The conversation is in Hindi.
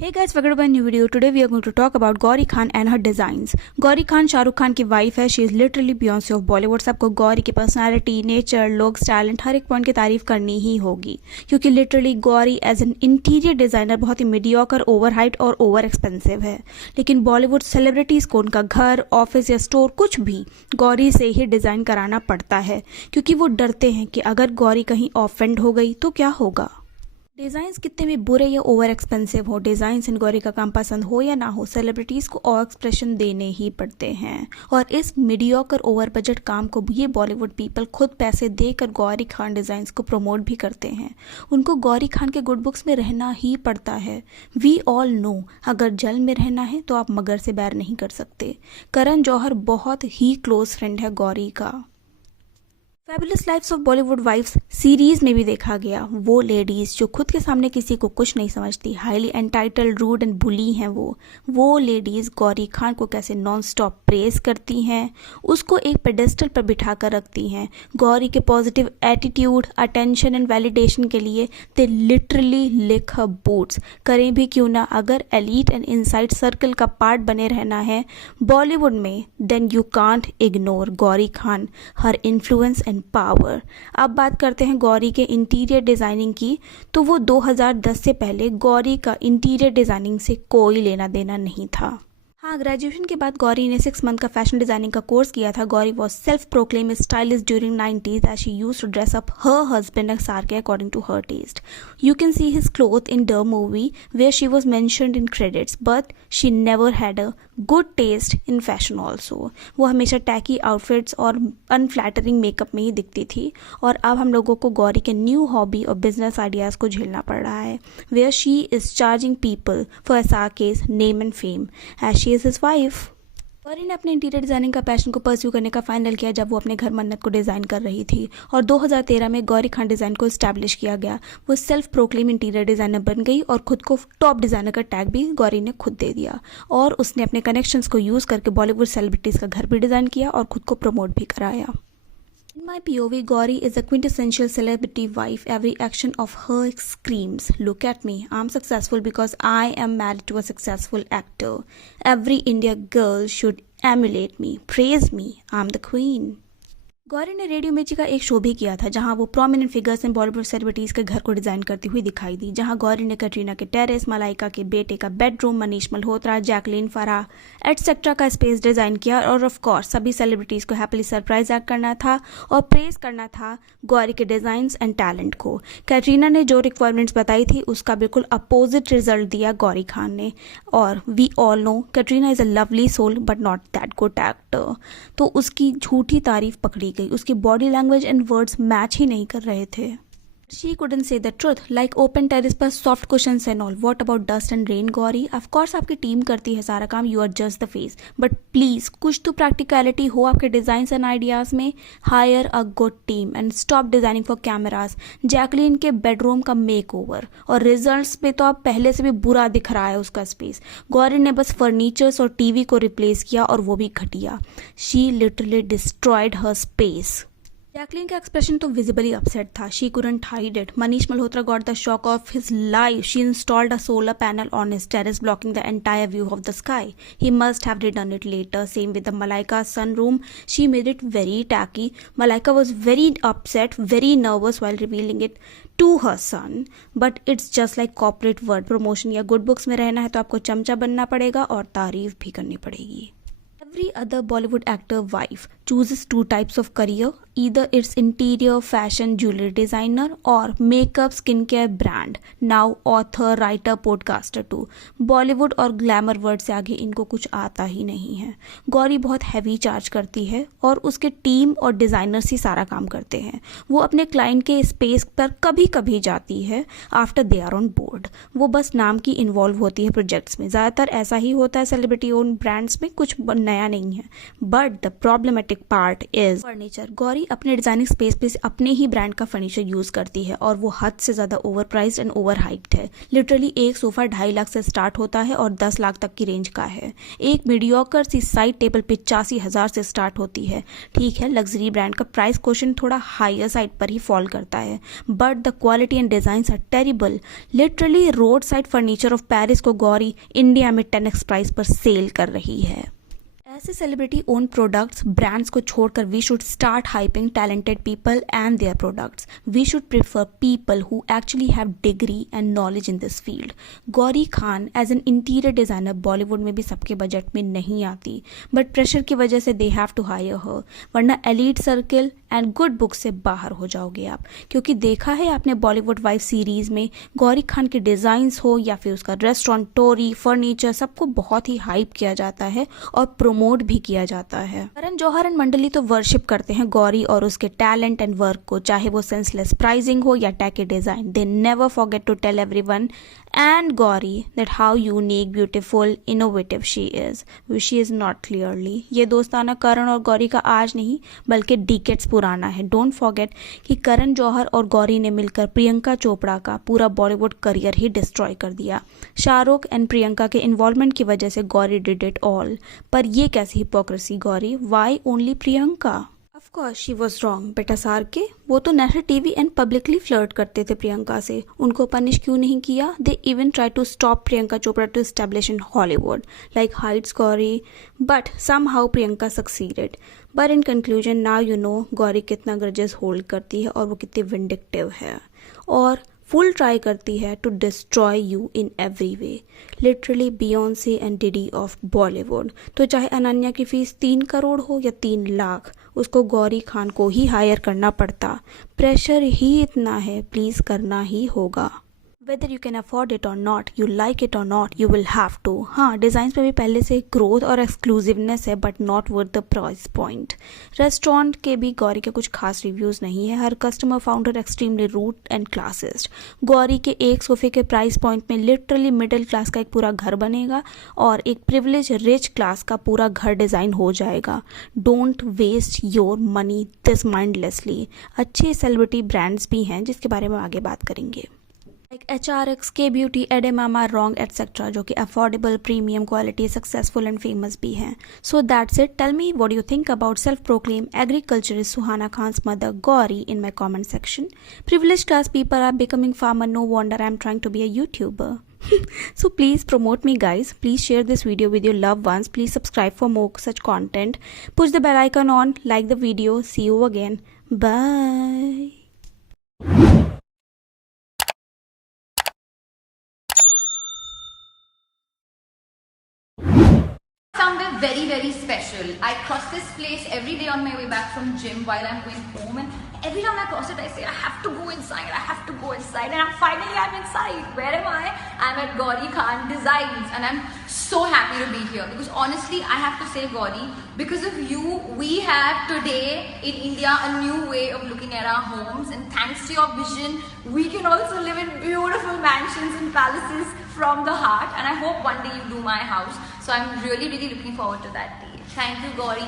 Hey guys, welcome to my new video. Today we are going to talk about Gauri Khan and her designs. Gauri Khan Shahrukh Khan की वाइफ है. She is literally Beyonce of Bollywood. सबको गौरी की पर्सनालिटी, नेचर, लुक्स, टैलेंट हर एक पॉइंट की तारीफ करनी ही होगी क्योंकि literally Gauri as an interior designer बहुत ही मीडियोकर, ओवर हाइट और ओवर एक्सपेंसिव है. लेकिन बॉलीवुड सेलिब्रिटीज़ को उनका घर, ऑफिस या स्टोर कुछ भी गौरी से ही डिज़ाइन कराना पड़ता है क्योंकि वो डरते हैं कि अगर गौरी कहीं ऑफेंड हो गई तो क्या होगा. डिज़ाइंस कितने भी बुरे या ओवर एक्सपेंसिव हो, डिज़ाइंस इन गौरी का काम पसंद हो या ना हो, सेलिब्रिटीज़ को और एक्सप्रेशन देने ही पड़ते हैं. और इस मीडियोकर ओवर बजट काम को ये बॉलीवुड पीपल खुद पैसे देकर गौरी खान डिज़ाइंस को प्रमोट भी करते हैं. उनको गौरी खान के गुड बुक्स में रहना ही पड़ता है. वी ऑल नो अगर जल में रहना है तो आप मगर से बैर नहीं कर सकते. करण जौहर बहुत ही क्लोज फ्रेंड है गौरी का. Fabulous lives of Bollywood wives series में भी देखा गया वो लेडीज़ जो खुद के सामने किसी को कुछ नहीं समझती, हाईली एंटाइटल्ड, रूड एंड बुली हैं. वो लेडीज़ गौरी खान को कैसे नॉन स्टॉप प्रेज करती हैं, उसको एक पेडेस्टल पर बिठा कर रखती हैं. गौरी के positive attitude, attention and validation के लिए they literally leak her boots. करें भी क्यों ना, अगर एलीट एंड इनसाइड सर्कल का पार्ट बने रहना है बॉलीवुड में then you can't ignore Gauri Khan, her influence and power. अब बात करते हैं गौरी के इंटीरियर डिज़ाइनिंग की. तो वो 2010 से पहले गौरी का इंटीरियर डिज़ाइनिंग से कोई लेना देना नहीं था. हाँ, ग्रेजुएशन के बाद गौरी ने 6 मंथ का फैशन डिज़ाइनिंग का कोर्स किया था. Gauri was self proclaim stylist during 90s as she used to dress up her husband SRK according to her taste. You can see his clothes in the movie where she was mentioned in credits, but she never had a good taste in fashion also. वो हमेशा टैकी आउटफिट्स और अनफ्लैटरिंग मेकअप में ही दिखती थी. और अब हम लोगों को गौरी के न्यू हॉबी और बिजनेस आइडियाज़ को झेलना पड़ रहा है where she is charging people for SRK's name and fame as she is his wife. Gauri ने अपने इंटीरियर डिज़ाइनिंग का पैशन को परस्यू करने का फाइनल किया जब वो अपने घर मन्नत को डिज़ाइन कर रही थी. और 2013 में गौरी खान डिज़ाइन को इस्टेब्लिश किया गया. वो सेल्फ प्रोक्लेम इंटीरियर डिज़ाइनर बन गई और खुद को टॉप डिज़ाइनर का टैग भी गौरी ने खुद दे दिया. और उसने अपने कनेक्शंस को यूज़ करके बॉलीवुड सेलिब्रिटीज़ का घर भी डिज़ाइन किया और खुद को प्रमोट भी कराया. In my POV, Gauri is a quintessential celebrity wife. Every action of her screams, "Look at me. I'm successful because I am married to a successful actor. Every Indian girl should emulate me, praise me. I'm the queen." Gauri ने रेडियो मिर्ची का एक शो भी किया था जहां वो prominent figures and Bollywood celebrities के घर को डिज़ाइन करती हुई दिखाई दी. जहां गौरी ने कटरीना के टेरेस, मलाइका के बेटे का bedroom, Manish Malhotra, Jacqueline Farah etcetera का स्पेस डिज़ाइन किया. और ऑफ कोर्स सभी सेलिब्रिटीज़ को हैप्पीली सरप्राइज एक्ट करना था और प्रेज करना था गौरी के डिज़ाइंस एंड टैलेंट को. कैटरीना ने जो रिक्वायरमेंट्स बताई थी उसका बिल्कुल अपोजिट रिजल्ट दिया गौरी खान ने. और we all know Katrina is a lovely soul but not that good actor. तो उसकी झूठी तारीफ पकड़ी. उसकी body language and words match ही नहीं कर रहे थे. She couldn't say the truth, like open terrace पर soft cushions and all. What about dust and rain, Gauri? Of course आपकी टीम करती है सारा काम, you are just the face. But please कुछ तो practicality हो आपके designs and ideas में. Hire a good team and stop designing for cameras. Jacqueline के बेडरूम का मेकओवर और रिजल्ट्स पे तो अब पहले से भी बुरा दिख रहा है उसका स्पेस. गौरी ने बस फर्नीचर्स और टीवी को रिप्लेस किया और वो भी घटिया. She literally destroyed her space. Jacqueline का एक्सप्रेशन तो विजिबली अपसेट था. She couldn't hide it. Manish Malhotra got the shock of his life. She installed a solar panel on his terrace blocking the entire view of the sky. He must have redone it later. Same with the Malaika son room. She made it very tacky. Malaika was very upset, very nervous while revealing it to her son. But it's just like corporate word promotion या गुड बुक्स में रहना है तो आपको चमचा बनना पड़ेगा और तारीफ भी करनी पड़ेगी. Every other Bollywood actor wife chooses 2 types of career. Either it's interior, fashion, jewelry designer or makeup, skincare brand. Now author, writer, podcaster too. Bollywood और glamour word से आगे इनको कुछ आता ही नहीं है. गौरी बहुत हैवी चार्ज करती है और उसके टीम और डिज़ाइनर्स ही सारा काम करते हैं. वो अपने क्लाइंट के स्पेस पर कभी कभी जाती है after they are on board. वो बस नाम की इन्वॉल्व होती है प्रोजेक्ट्स में. ज़्यादातर ऐसा ही होता है सेलिब्रिटी ओन ब्रांड्स में, कुछ नया नहीं है. But the problematic part is furniture. Gauri अपने डिजाइनिंग स्पेस पे अपने ही ब्रांड का फर्नीचर यूज करती है और वो हद से ज्यादा over priced and over hyped है। लिटरली एक सोफा 2.5 लाख से स्टार्ट होता है और 10 लाख तक की रेंज का है। एक मीडियोकर सी साइड टेबल 85,000 से स्टार्ट होती है। ठीक है, लग्जरी ब्रांड का प्राइस क्वेश्चन थोड़ा हायर साइड पर ही फॉल करता है, but the quality and design are terrible. Literally road side furniture of Paris को गौरी इंडिया में 10x प्राइस पर सेल कर रही है। ऐसे सेलिब्रिटी ओन प्रोडक्ट्स ब्रांड्स को छोड़कर we should start hyping talented people and their products. We should prefer people who actually have degree and knowledge in this field. Gauri Khan as an interior designer Bollywood में भी सबके बजट में नहीं आती, बट प्रेशर की वजह से दे हैव टू हायर हर, वरना elite circle and good book से बाहर हो जाओगे आप। क्योंकि देखा है आपने बॉलीवुड वाइफ सीरीज में गौरी खान के डिजाइन्स हो या फिर उसका रेस्टोरेंट, टोरी, फर्नीचर, सबको बहुत ही हाइप किया जाता है और प्रमोट भी किया जाता है। करण जौहर एंड मंडली तो वर्शिप करते हैं गौरी और उसके टैलेंट एंड वर्क को, चाहे वो सेंसलेस प्राइसिंग हो या tacky design. They never forget to tell everyone and Gauri that how unique, beautiful, innovative she is, which she is not clearly. ये दोस्ताना करण और गौरी का आज नहीं बल्कि डिकेड्स पुराना है। डोंट फॉरगेट कि करण जौहर और गौरी ने मिलकर प्रियंका चोपड़ा का पूरा बॉलीवुड करियर ही डिस्ट्रॉय कर दिया। शाहरुख एंड प्रियंका के इन्वॉल्वमेंट की वजह से गौरी डिड इट ऑल। पर ये कैसी hypocrisy Gauri, why only Priyanka? Of course she was wrong, बेटा सार के वो तो national TV and publicly flirt करते थे प्रियंका से। उनको पनिश क्यों नहीं किया? They even try to stop Priyanka Chopra to establish in Hollywood like heights Gauri, but somehow Priyanka succeeded. But in conclusion now you know Gauri कितना ग्रजेस होल्ड करती है और वो कितनी विंडिक्टिव है और फुल ट्राई करती है to destroy you in every way. Literally Beyonce and Diddy of Bollywood. तो चाहे अनन्या की फीस 3 करोड़ हो या 3 लाख, उसको गौरी खान को ही हायर करना पड़ता। प्रेशर ही इतना है, प्लीज करना ही होगा। Whether you can afford it or not, you like it or not, you will have to। हाँ, डिज़ाइंस में भी पहले से ग्रोथ और एक्सक्लूसिवनेस है, but not worth the price point. Restaurant के भी गौरी के कुछ खास रिव्यूज़ नहीं है। हर customer found her extremely rude and classist. Gauri के एक सोफे के प्राइस पॉइंट में लिटरली मिडिल क्लास का एक पूरा घर बनेगा और एक प्रिविलेज रिच क्लास का पूरा घर डिज़ाइन हो जाएगा। Don't waste your money this mindlessly. अच्छे सेलिब्रिटी ब्रांड्स भी हैं जिसके बारे में आगे बात करेंगे, like HRX, Kay beauty, Ed a Mamma, रॉन्ग एटसेट्रा, जो कि affordable, premium quality, successful and famous भी हैं। So that's it. Tell me what you think about self proclaim agriculturist Suhana Khan's mother Gauri in my comment section. Privilege class people are becoming farmer, no wonder I am trying to be a YouTuber. So please promote me guys. Please share this video with your loved ones. Please subscribe for more such content. Push the bell icon on, like the video. See you again. Bye. Found it very, very special. I cross this place every day on my way back from gym while I'm going home, and every time I cross it I say I have to go inside, I have to go inside, and I'm inside. Where am I? I'm at Gaury Khan Designs, and I'm so happy to be here because honestly I have to say, Gaury, because of you we have today in India a new way of looking at our homes, and thanks to your vision we can also live in beautiful mansions and palaces from the heart, and I hope one day you do my house. So I'm really looking forward to that day. Thank you, Gaury.